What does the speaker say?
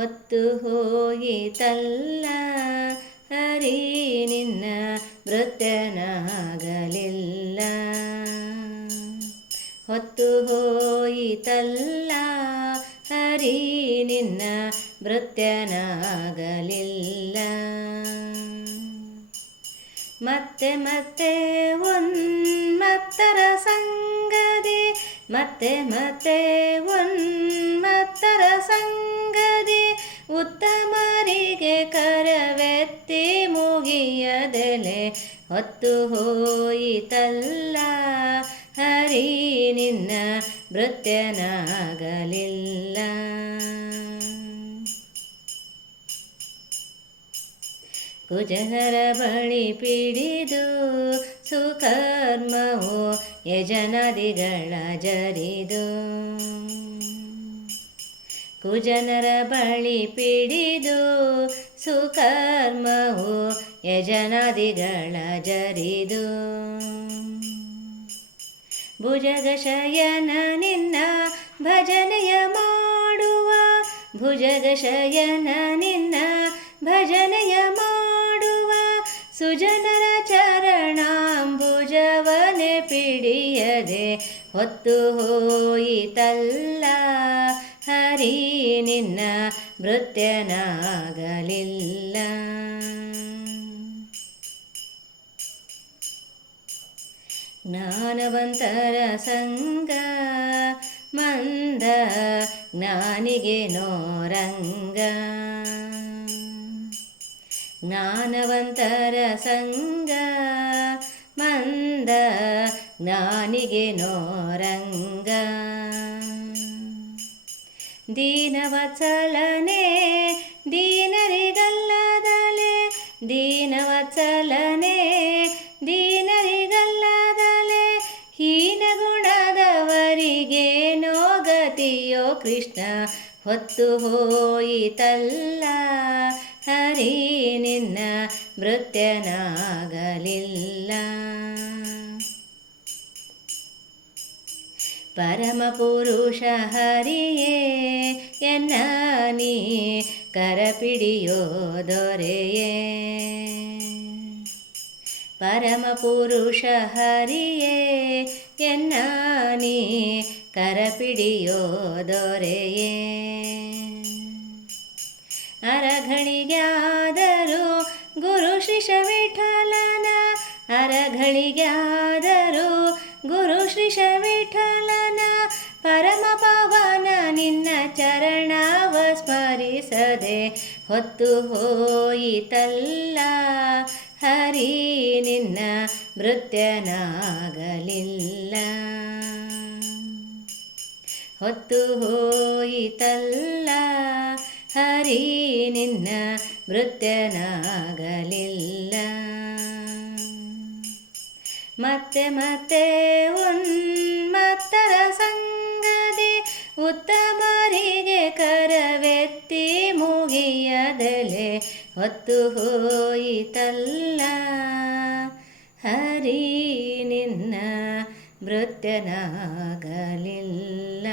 ಹೊತ್ತು ಹೋಯಿತಲ್ಲ ಹರಿ ನಿನ್ನ ಮೃತ್ಯನಾಗಲಿಲ್ಲ ಹೊತ್ತು ಹೋಯಿತಲ್ಲ. ಹರಿ ನಿನ್ನ ಮೃತ್ಯನಾಗಲಿಲ್ಲ. ಮತ್ತೆ ಮತ್ತೆ ಉನ್ಮತ್ತರ ಸಂಗದಿ, ಮತ್ತೆ ಮತ್ತೆ ಉನ್ಮತ್ತರ ಮುಗಿಯದೆಲೆ ಹೊತ್ತು ಹೋಯಿತಲ್ಲ. ಹರಿ ನಿನ್ನ ಭೃತ್ಯನಾಗಲಿಲ್ಲ. ಕುಜನರ ಬಳಿ ಪಿಡಿದು ಸುಕರ್ಮವು ಯಜನದಿಗಳ ಜರಿದು. ಕುಜನರ ಬಳಿ ಪಿಡಿದು ಸುಕರ್ಮವು ಯಜನದಿಗಳ ಜರಿದು. ಭುಜಗ ಶಯನ ನಿನ್ನ ಭಜನೆಯ ಮಾಡುವ ಭುಜಗ ಶಯನ ನಿನ್ನ ಭಜನೆಯ ಮಾಡುವ ಸುಜನರ ಚರಣಾಂಬುಜವನೆ ಪಿಡಿಯದೆ ಹೊತ್ತು ಹೋಯಿತಲ್ಲ. ಹರಿ ನಿನ್ನ ಮೃತ್ಯನಾಗಲಿಲ್ಲ ಜ್ಞಾನವಂತರ ಸಂಗ ಮಂದ ಜ್ಞಾನಿಗೆ ನೋರಂಗ. ಜ್ಞಾನವಂತರ ಸಂಗ ಮಂದ ಜ್ಞಾನಿಗೆ ನೋರಂಗ. ದೀನವಚಲನೆ ದೀನರಿಗಲ್ಲದಲೆ ದೀನವತ್ಸಲನೆ ಕೃಷ್ಣ ಹೊತ್ತು ಹೋಯಿತಲ್ಲ. ಹರಿ ನಿನ್ನ ಮೃತ್ಯನಾಗಲಿಲ್ಲ. ಪರಮಪುರುಷ ಹರಿಯೇ ಎನ್ನ ನೀ ಕರಪಿಡಿಯೋ ದೊರೆಯೇ ಪರಮಪುರುಷ ಹರಿಯೇ ಎನ್ನಾನಿ ಕರಪಿಡಿಯೋ ದೊರೆಯೇ ಅರಘಳಿಗಾದರೂ ಗುರು ಶ್ರೀಷ ವಿಠಲನ ಅರಘಳಿಗಾದರೂ ಗುರು ಶ್ರೀಷ ವಿಠಲನ ಪರಮ ಪವನ ನಿನ್ನ ಚರಣವ ಸ್ಮರಿಸದೆ ಹೊತ್ತು ಹೋಯಿತಲ್ಲ. ಹರಿ ನಿನ್ನ ಮೃತ್ಯನಾಗಲಿಲ್ಲ. ಹೊತ್ತು ಹೋಯಿತಲ್ಲ ಹರಿ ನಿನ್ನ ಮೃತ್ಯನಾಗಲಿಲ್ಲ. ಮತ್ತೆ ಮತ್ತೆ ಉನ್ಮತ್ತರ ಮುಗಿಯದಲೆ ಹೊತ್ತು ಹೋಯಿತಲ್ಲ. ಹರಿ ನಿನ್ನ ಮೃತ್ಯನಾಗಲಿಲ್ಲ